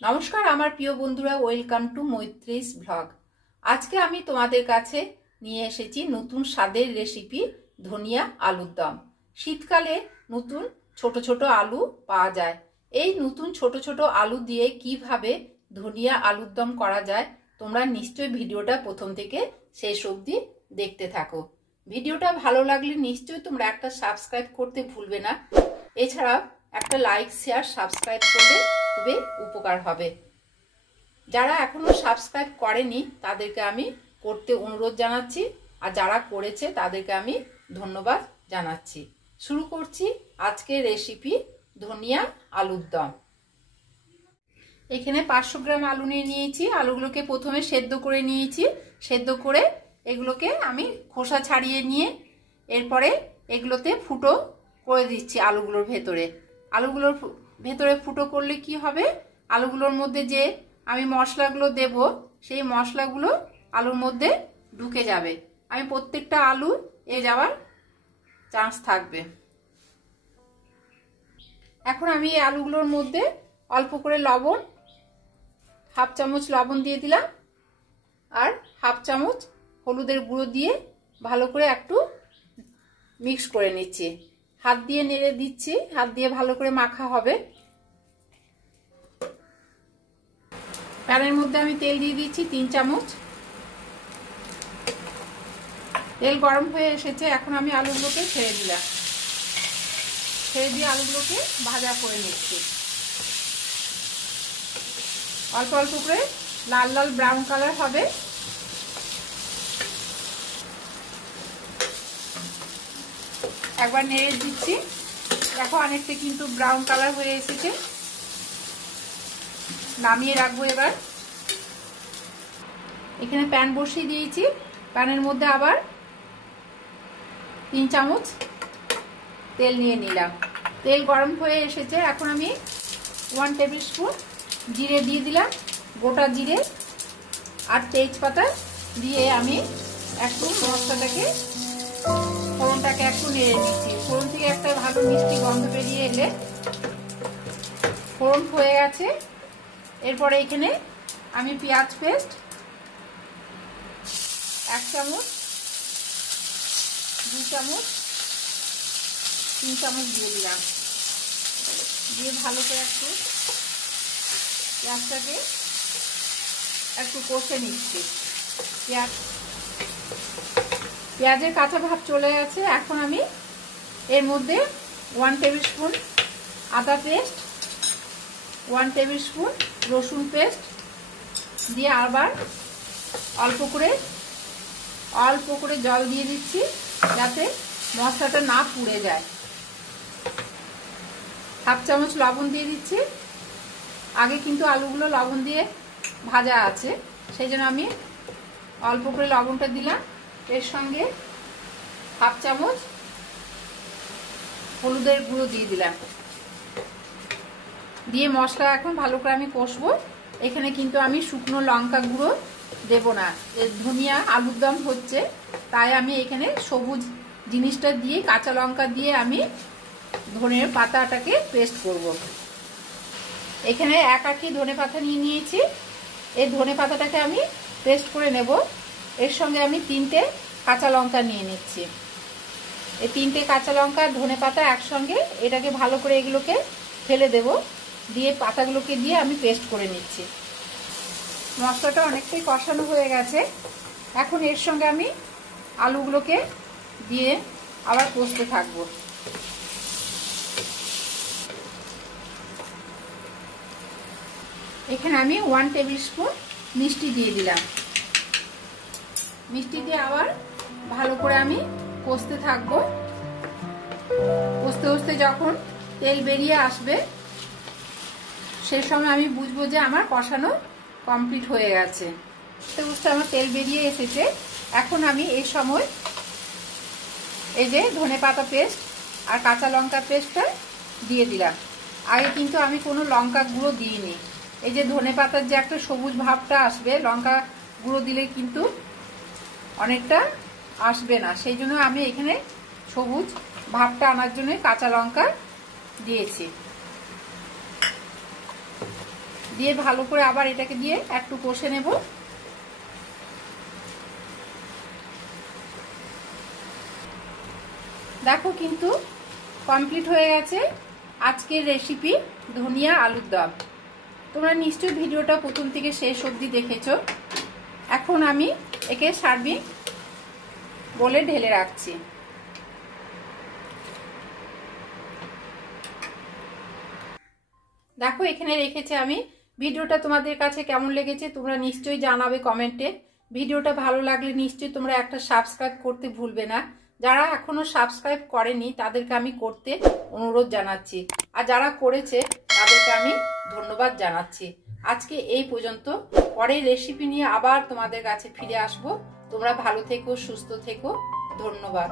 নমস্কার আমার প্রিয় বন্ধুরা, ওয়েলকাম টু মৈত্রীস ব্লগ। আজকে আমি তোমাদের কাছে নিয়ে এসেছি নতুন স্বাদের রেসিপি ধনিয়া আলুর দম। শীতকালে নতুন ছোট ছোট আলু পাওয়া যায়। এই নতুন ছোট ছোট আলু দিয়ে কিভাবে ধনিয়া আলুর দম করা যায় তোমরা নিশ্চয়ই ভিডিওটা প্রথম থেকে শেষ অবধি দেখতে থাকো। ভিডিওটা ভালো লাগলে নিশ্চয়ই তোমরা একটা সাবস্ক্রাইব করতে ভুলবে না। এছাড়াও একটা লাইক শেয়ার সাবস্ক্রাইব করলে খুবই উপকার হবে। যারা এখনো সাবস্ক্রাইব করেনি তাদেরকে আমি করতে অনুরোধ জানাচ্ছি, আর যারা করেছে তাদেরকে আমি ধন্যবাদ জানাচ্ছি। শুরু করছি আজকের রেসিপি ধনিয়া আলুর দম। এখানে 500 গ্রাম আলু নিয়েছি। আলুগুলোকে প্রথমে সেদ্ধ করে নিয়েছি। সেদ্ধ করে এগুলোকে আমি খোসা ছাড়িয়ে নিয়ে এরপরে এগুলোতে ফুটো করে দিচ্ছি। আলুগুলোর ভেতরে ফুটো করলে কি হবে, আলুগুলোর মধ্যে যে আমি মশলাগুলো দেব সেই মশলাগুলো আলুর মধ্যে ঢুকে যাবে। আমি প্রত্যেকটা আলু যাওয়ার চান্স থাকবে। এখন আমি এই আলুগুলোর মধ্যে অল্প করে লবণ, হাফ চামচ লবণ দিয়ে দিলাম, আর হাফ চামচ হলুদের গুঁড়ো দিয়ে ভালো করে একটু মিক্স করে নিচ্ছি। হাত দিয়ে নেড়ে দিচ্ছি, হাত দিয়ে ভালো করে মাখা হবে। প্যানের মধ্যে আমি তেল দিয়ে দিচ্ছি 3 চামচ। তেল গরম হয়ে এসেছে, এখন আমি আলুগুলোকে ছেড়ে দিলাম। ছেড়ে দিয়ে আলুগুলোকে ভাজা করে নিচ্ছি। অল্প অল্প করে লাল লাল ব্রাউন কালার হবে। একবার নেড়ে দিচ্ছি, দেখো অনেকটা কিন্তু ব্রাউন কালার হয়ে এসেছে। নামিয়ে রাখবো। এবার এখানে প্যান বসিয়ে দিয়েছি। প্যানের মধ্যে আবার 3 চামচ তেল নিয়ে নিলাম। তেল গরম হয়ে এসেছে, এখন আমি 1 টেবিল স্পুন জিরে দিয়ে দিলাম। গোটা জিরে আর তেজপাতা দিয়ে আমি একটু মশলাটাকে ফোড়নটাকে একটু নেড়ে নিচ্ছি। ফোড়ন থেকে একটা ভালো মিষ্টি গন্ধ বেরিয়ে এলে ফোড়ন হয়ে গেছে। এরপরে এখানে আমি পেঁয়াজ পেস্ট 1 চামচ, 2 চামচ, 3 চামচ দিয়ে দিলাম। দিয়ে ভালো করে একটু পেঁয়াজটাকে একটু কষে নিচ্ছি। পেঁয়াজের কাঁচা ভাব চলে গেছে। এখন আমি এর মধ্যে 1 টেবিল স্পুন আদা পেস্ট, 1 টেবিল স্পুন রসুন পেস্ট দিয়ে আবার অল্প করে জল দিয়ে দিচ্ছি, যাতে মশলাটা না পুড়ে যায়। হাফ চামচ লবণ দিয়ে দিচ্ছি। আগে কিন্তু আলুগুলো লবণ দিয়ে ভাজা আছে, সেই জন্য আমি অল্প করে লবণটা দিলাম। এর সঙ্গে হাফ চামচ হলুদের গুঁড়ো দিয়ে দিলাম। দিয়ে মশলা এখন ভালো করে আমি কষবো। এখানে কিন্তু আমি শুকনো লঙ্কা গুঁড়ো দেব না। ধনিয়া আলুর দম হচ্ছে, তাই আমি এখানে সবুজ জিনিসটা দিয়ে কাঁচা লঙ্কা দিয়ে আমি ধনের পাতাটাকে পেস্ট করব। এখানে এক আঁটি ধনে পাতা নিয়ে নিয়েছি। এই ধনে পাতাটাকে আমি পেস্ট করে নেব। এর সঙ্গে আমি 3টে কাঁচা লঙ্কা নিয়ে নিচ্ছি। এই 3টে কাঁচা লঙ্কা ধনে পাতা একসঙ্গে এটাকে ভালো করে এগুলোকে ফেলে দেব। দিয়ে পাতাগুলোকে দিয়ে আমি পেস্ট করে নিচ্ছি। মশলাটা অনেকটাই কষানো হয়ে গেছে। এখন এর সঙ্গে আমি আলুগুলোকে দিয়ে আবার কষতে থাকবো। এখানে আমি 1 টেবিল স্পুন মিষ্টি দিয়ে দিলাম। মিষ্টি দিয়ে আবার ভালো করে আমি কষতে থাকবো। কষতে কষতে যখন তেল বেরিয়ে আসবে সেই সময় আমি বুঝবো যে আমার কষানো কমপ্লিট হয়ে গেছে। কষতে কষতে আমার তেল বেরিয়ে এসেছে। এখন আমি এই সময় এই যে ধনেপাতা পেস্ট আর কাঁচা লঙ্কা পেস্টটা দিয়ে দিলাম। আগে কিন্তু আমি কোনো লঙ্কা গুঁড়ো দিইনি। এই যে ধনেপাতার যে একটা সবুজ ভাবটা আসবে, লঙ্কা গুঁড়ো দিলে কিন্তু অনেকটা আসবে না, সেই জন্য আমি এখানে সবুজ ভাবটা আনার জন্য কাঁচা লঙ্কা দিয়েছি। দিয়ে ভালো করে আবার এটাকে দিয়ে একটু কষে নেব। দেখো কিন্তু কমপ্লিট হয়ে গেছে আজকের রেসিপি ধনিয়া আলুর দম। তোমরা নিশ্চয়ই ভিডিওটা প্রথম থেকে শেষ অবধি দেখেছো। এখন আমি একে সার্ভিং বলে ঢেলে রাখছি। দেখো এখানে রেখেছি আমি। ভিডিওটা তোমাদের কাছে কেমন লেগেছে তোমরা নিশ্চয়ই জানাবে কমেন্টে। ভিডিওটা ভালো লাগলে নিশ্চয়ই তোমরা একটা সাবস্ক্রাইব করতে ভুলবে না। যারা এখনো সাবস্ক্রাইব করেনি তাদেরকে আমি করতে অনুরোধ জানাচ্ছি, আর যারা করেছে তাদেরকে আমি ধন্যবাদ জানাচ্ছি। আজকে এই পর্যন্ত। পরের রেসিপি নিয়ে আবার তোমাদের কাছে ফিরে আসবো। তোমরা ভালো থেকো, সুস্থ থেকো। ধন্যবাদ।